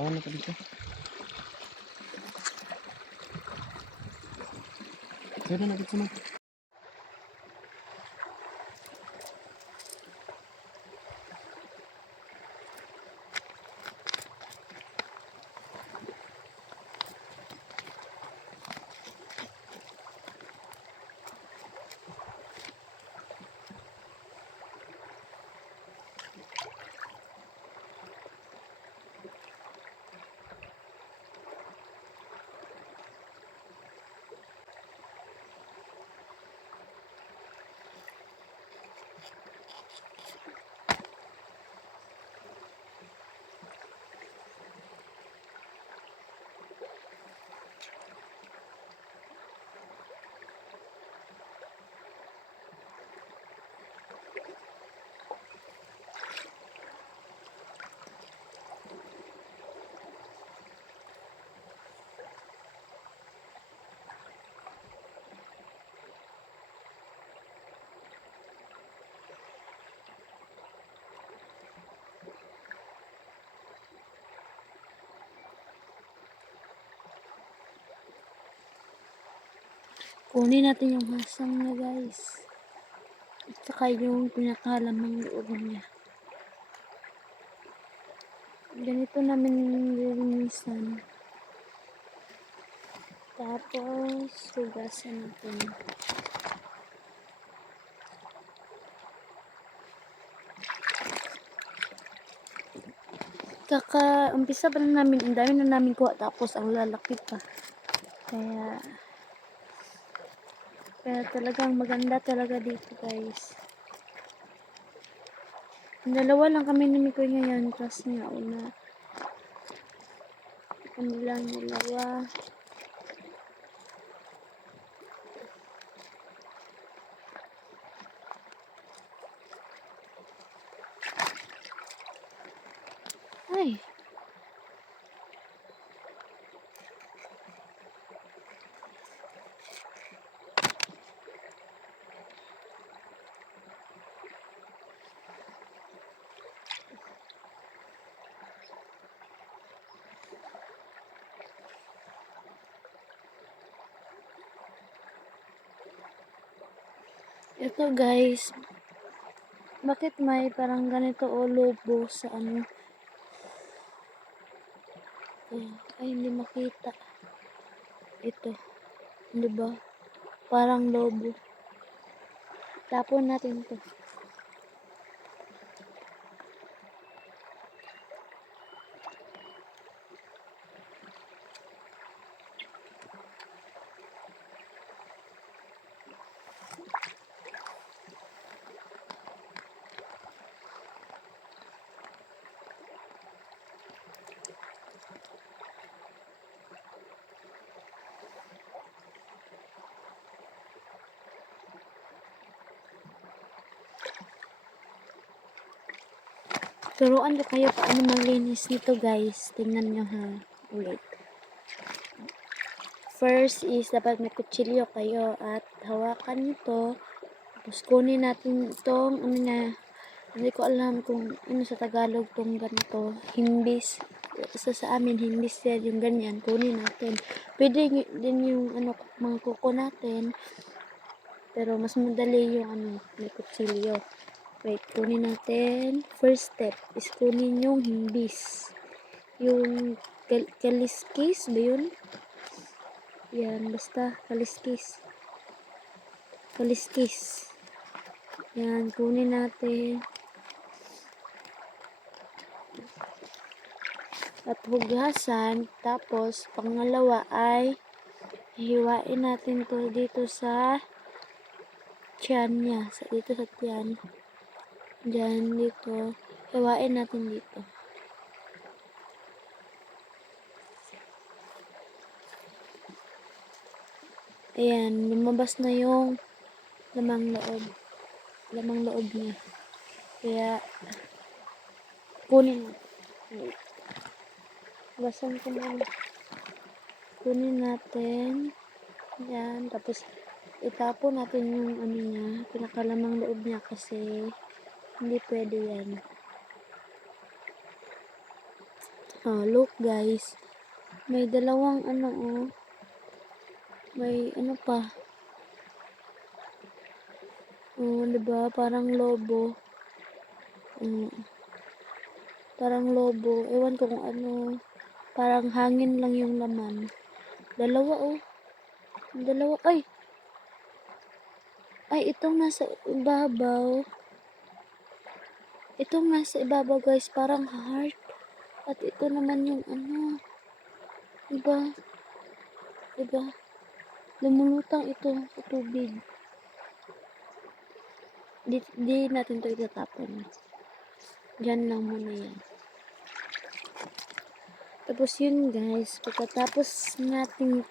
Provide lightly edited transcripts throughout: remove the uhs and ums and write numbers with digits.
Paano ka dito? Sino na dito na? Kunin natin yung hasang na guys. At saka yung pinakalamang loob niya. Ganito namin nilinisan. Tapos, hugasan natin. Umpisa pa lang namin, ang dami na namin kuha tapos ang lalaki pa. Kaya talagang maganda talaga dito guys. Dalawa lang kami ni Mikoy ngayon kasi nga una. Kami lang dalawa. Ay. Ito guys, bakit may parang ganito o lobo sa ano? Ay, hindi makita. Ito, di ba? Parang lobo. Tapon natin to. Turuan ko kayo paano maglinis nito guys. Tingnan nyo ha. Wait. First is dapat may kutsilyo kayo at hawakan nito. Tapos kunin natin itong ano niya. Hindi ko alam kung ano sa Tagalog tong ganito. Himbis. Sa amin himbis yan yung ganyan. Kunin natin. Pwede din yung ano, mga kuko natin. Pero mas madali yung ano, may kutsilyo. Wait, kunin natin. First step is kunin yung himbis. Yung kaliskis ba yun? Yan, basta kaliskis. Kaliskis. Yan, kunin natin. At hugasan. Tapos, pangalawa ay hiwain natin to dito sa tiyan niya. Dito sa tiyan. Diyan, dito. Hiwain natin dito. Ayan, lumabas na yung lamang loob. Lamang loob niya. Kaya, kunin natin. Basan ko na. Kunin natin. Yan. Tapos, itapon natin yung ano niya. Pinakalamang loob niya kasi hindi pwede yan. Look guys. May dalawang ano oh. May ano pa. Oh, diba? Parang lobo. Parang lobo. Ewan ko kung ano. Parang hangin lang yung laman. Dalawa oh. Dalawa. Ay! Ay, itong nasa ibabaw. Itong nasa ibabaw guys. Parang heart. At ito naman yung ano. Diba? Diba? Lumulutang ito sa tubig. Di natin to itatapon. Diyan lang muna yan. Tapos yun guys. Pagkatapos natin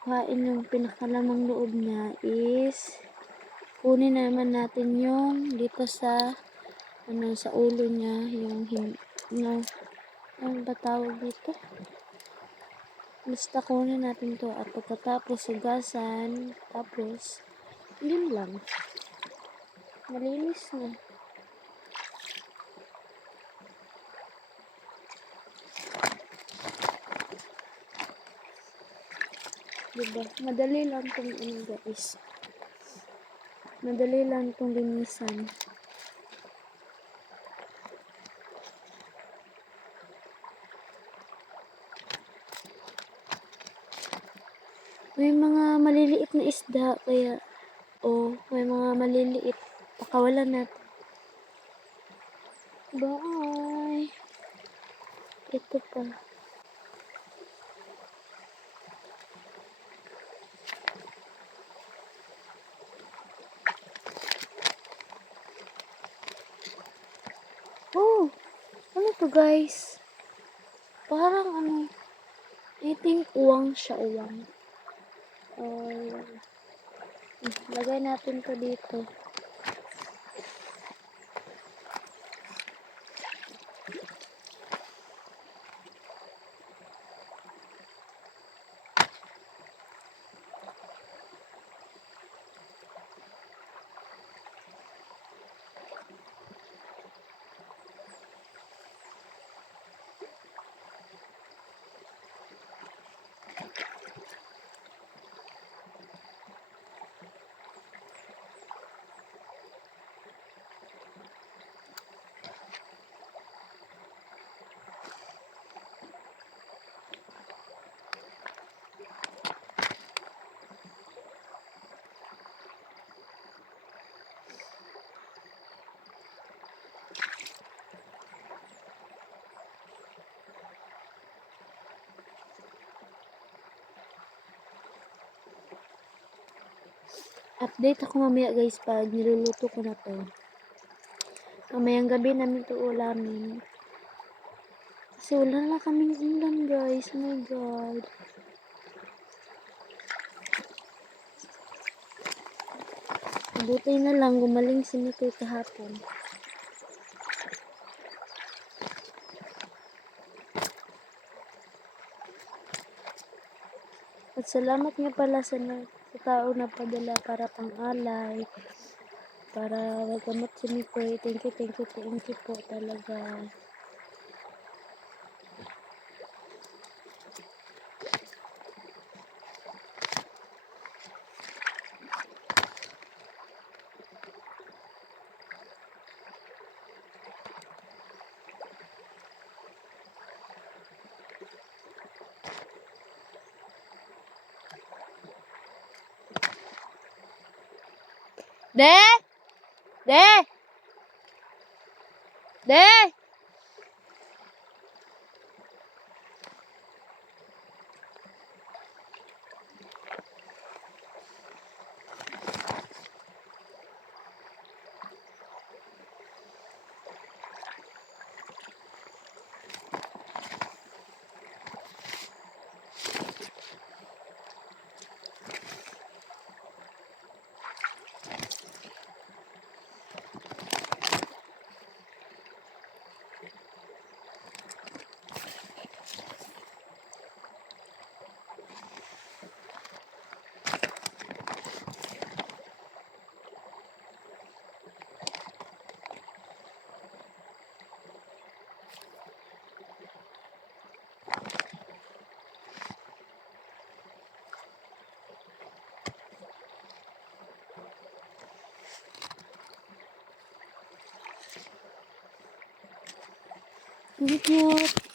kuhain yung pinakalamang loob niya is kunin naman natin yung dito sa ano sa ulo niya yung ano ba tawag dito? Basta kunin natin to at pagkatapos hugasan tapos yun lang. Malinis na. Diba? Madali lang tong ano guys. Madali lang tong linisan. May mga maliliit na isda kaya may mga maliliit. Pakawalan natin. Bye! Ito pa. Oh! Ano to guys? Parang ano, I think uwang siya, uwang. Lagay natin to dito. Update ako mamaya guys pag niluluto ko na to. Mamayang gabi namin to ulamin. Kasi wala na kaming ulam guys. Oh my god. Buti na lang gumaling si Mikoy kahapon. At salamat nga pala sa tao na padala para pang alay. Para magamot si Mikoy. Thank you po talaga. De! De! De! Ang cute.